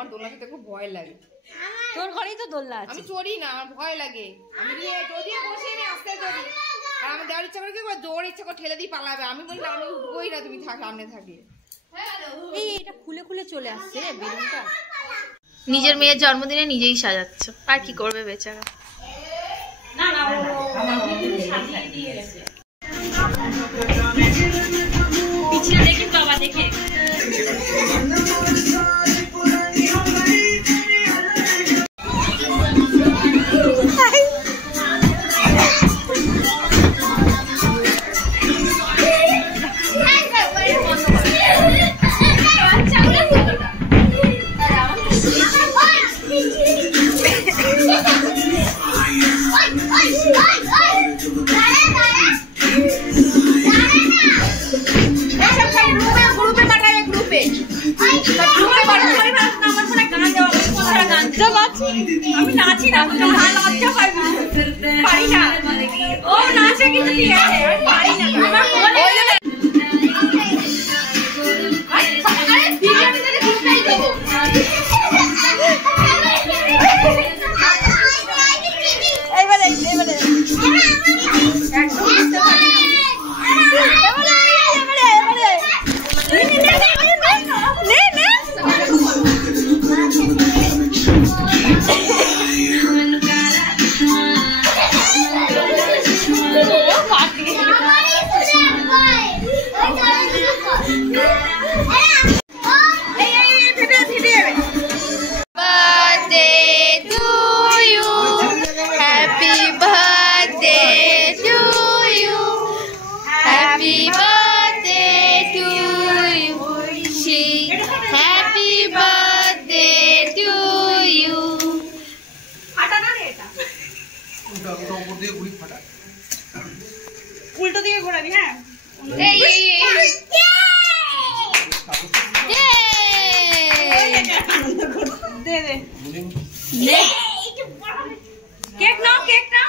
আমার দোলনা খেতে খুব ভয় লাগে। তোর ঘরেই তো দোলনা আছে। আমি চড়ি না, আমার ভয় লাগে। আমি যদি বসে আমি আস্তে চড়ি, আর আমার দেওয়ার ইচ্ছা করে কি জোর ইচ্ছা করে ঠেলে দিয়ে পালাবে। আমি বলি আমি উঠবোই না, তুমি থাক সামনে থাকি। এই এটা খুলে খুলে চলে আসছে বেলুনটা। নিজের মেয়ের জন্মদিনে নিজেই সাজাচ্ছ, আর কি করবে বেচারা। না না সাজিয়ে দিয়ে গেছে। পিছনে দেখে বাবা দেখে আমি নাচি না, লজ্জা পারি না। ও নাচে কিন্তু ঠিক আছে, পারি না। উল্টো দিকে ঘোরাবি। হ্যাঁ দে কেক নাও, কেক নাও।